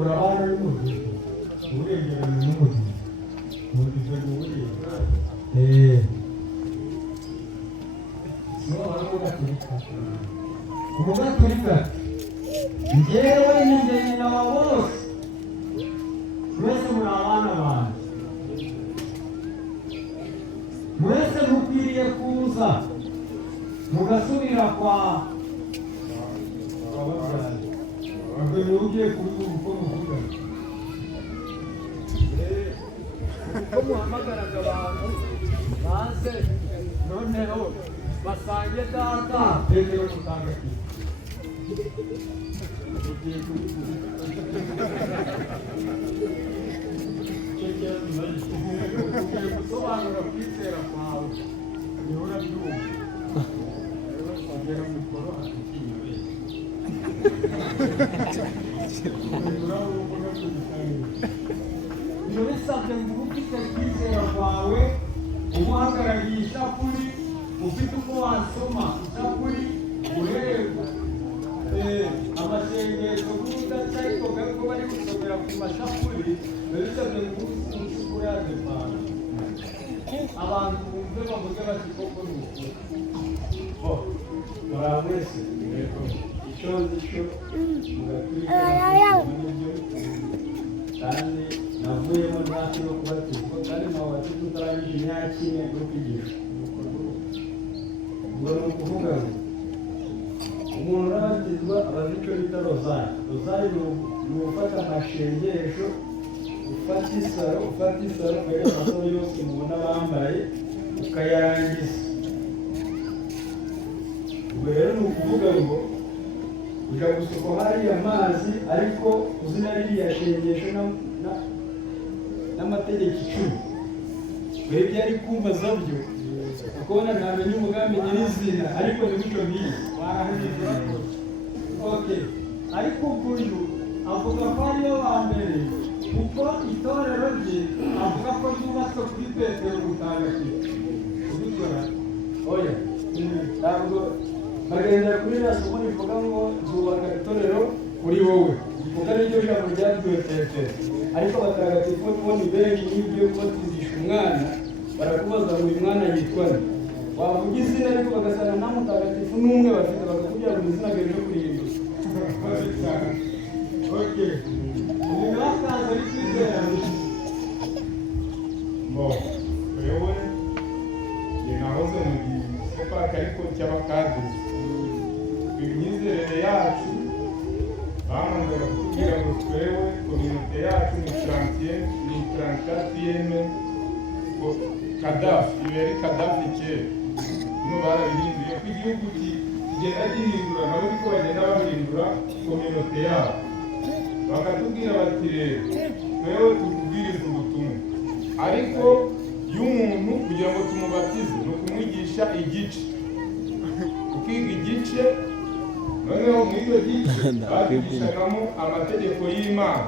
urabana n'umuzi uregeranye n'umuzi umuzi w'ubuye umugaturika njyewe ninjye nyina wa bose mwese muri abana banjye mwese mukwiriye kuza mugasubira kwa abageni ugiye kubivuga uko muvuga uko muhamagaraga abantu baze noneho basange data Petero mutagatifu ugiye gusobanura kwizera kwawe niho urabyumva ugera mu mikoro hatikiwe ibyo bisabye ngo ufite kwizera kwawe uba uhagarariye ishapuri ufite uko wasoma ishapuri ureba amasengesho y'ubudaca ariko ko bari gusomera ku mashapuri biba bisabye ngo ushukure yazivana abantu bumve bavuge bati koko ni ukuri muraba mwese icyo nzi cyo mugakurikirana n'ibyo kandi navuyemo ntacyo no kubatizwa kandi ntabatizwa tutarangije imyaka ine yo kwigisha ubwo ni ukuvuga ngo umuntu urabatizwa abazi icyo bita rozari. Rozari ni ugufata amashengesho ufata isaro ukajya amasaro yose mubona bambaye ukayarangiza. ubwo rero ni ukuvuga ngo ujya gusuka hariya amazi ariko uzina ririya shengesho n'amategeko 10 buri byo ari kumva zabyo ukabona ntamenye umugambi nyirizina ariko ni gutyo ngiye warahindura okay ariko uyu avuga ko ariyo wa mbere kuko itorero rye avuga ko ryubatswe kuri Petero mutagatifu ubikora oya ntabwo bagendera kuri somo rivuga ngo zubaka itorero kuri wowe kuko aricyo jambo ryabwiwe Petero ariko abatagatifu bo ni benshi n'ibyo kubatizisha umwana barakubaza ngo uyu mwana yitwa nde wavuga izina ariko bagasanga nta mutagatifu n'umwe bafite bakakubwira ngo izina ryawe ryo kurihindura okay ni nakaza ari kwizera ngo wewe nahoze mu gisepaka ariko cy'abakadiri imyizerere yacu bamanzaga kutubwira ngo twewe kominote yacu ni 34 Kadafi ibere Kadafi kera no barabihinduye ko igihugu kigenda gihindura nabo niko bagenda bahindura kominote yabo bakatubwira bati rero twewe tukubwiriza ubutumwa ariko y'umuntu kugira ngo tumubatize no kumwigisha igice ukiga igice noneho muri iyo gice bakigishagamo amategeko y'Imana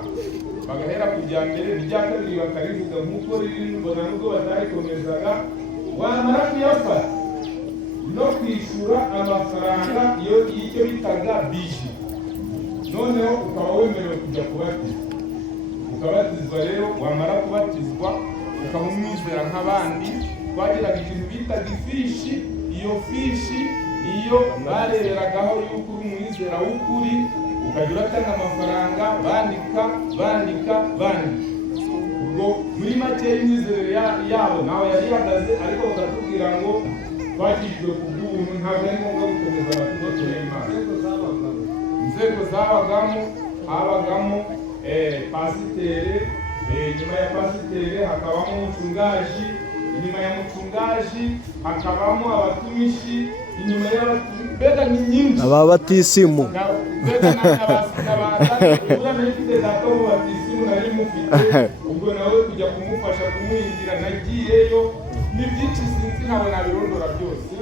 bagahera kujya mbere n'irya kabiri bakarivuga nk'uko riri mbona nubwo batarikomezaga wamara kuyafata no kwishyura amafaranga y'icyo bitaga bishi noneho ukaba wemerewe kujya kubatizwa ukabatizwa rero wamara kubatizwa ukaba umwizera nk'abandi twagiraga ikintu bitaga ifishi iyo fishi iyo bareberagaho yuko uri umwizera w'ukuri ukajya uratanga amafaranga bandika ubwo muri make y'imyizerere yabo nawe yari ihagaze ariko bakatubwira ngo twakijwe ku bw'ubuntu ntabwo ari ngombwa gukomeza amategeko y'Imana. Inzego habagamo pasiteri, nyuma ya pasiteri hakabamo umuchungaji, inyuma ya mchungaji hakabamo abatumishi, inyuma y'abatumishi ni nyinshi ababatisimu ubwo nawe kujya kumufasha kumuhingira nagiyeyo ni byinshi sinzi ntabwo nabirondora byose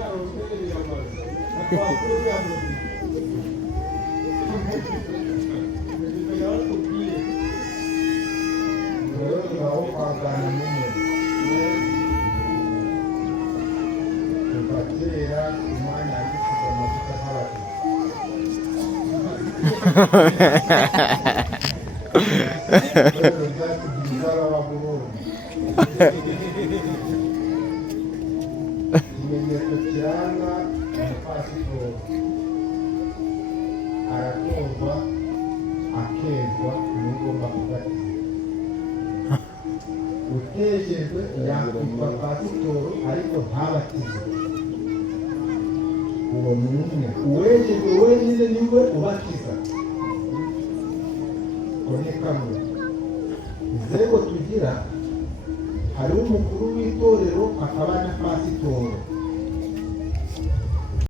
umwanya ikimenyetso kiranga umupasitoro aratorwa akezwa n'ugomba kubatizwa. Utejejwe yakwitwa pasitoro ariko ntabatizwe. Uwo ni umwe. Uwejejwe wenyine niwe ubatiza. Kone kamwe. Inzego tugira, hari umukuru w'itorero akaba na pasitoro.